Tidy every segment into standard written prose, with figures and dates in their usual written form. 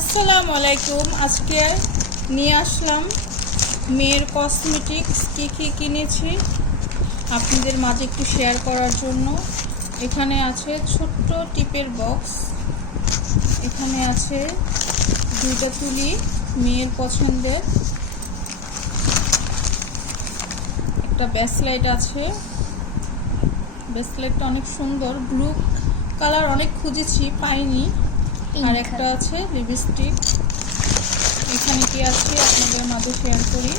আসসালামু আলাইকুম। আজকে নিয়ে আসলাম মেয়ের কসমেটিক্স কী কিনেছি আপনাদের মাঝে একটু শেয়ার করার জন্য। এখানে আছে ছোট্ট টিপের বক্স, এখানে আছে দুইটা তুলি মেয়ের পছন্দের, একটা ব্যাসলাইট আছে, ব্যাসলাইটটা অনেক সুন্দর, ব্লু কালার অনেক খুঁজেছি পাইনি। আর একটা আছে লিপস্টিক। এখানে কি আছে আপনাদের মাঝে শেয়ার করি।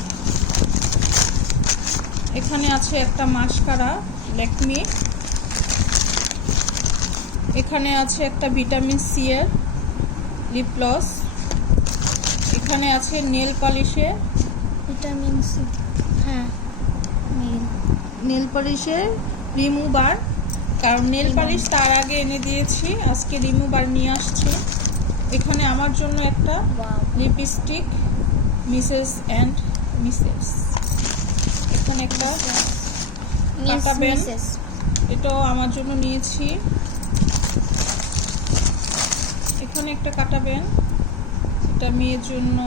এখানে আছে একটা মাস্কারা ল্যাকমি, এখানে আছে একটা ভিটামিন সি এর লিপ গ্লস, এখানে আছে নেল পলিশের ভিটামিন সি, হ্যাঁ নেল পলিশের রিমুভার, কারণ নেল পলিশ তার আগে এনে দিয়েছি, আজকে রিমুভার নিয়ে আসছি। এখানে আমার জন্য একটা লিপস্টিক মিসেস অ্যান্ড মিসেস, এখানে একটা কাটা পেন, এটাও আমার জন্য নিয়েছি। এখানে একটা কাটা পেন, এটা মেয়ের জন্য।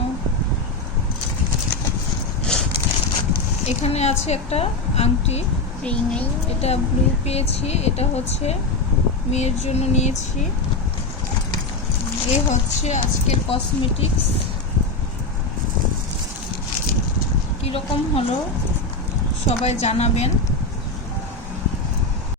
এখানে আছে একটা আংটি, এটা ব্লু পেয়েছি, এটা হচ্ছে মেয়ের জন্য নিয়েছি। এ হচ্ছে আজকের কসমেটিক্স। কীরকম হলো সবাই জানাবেন।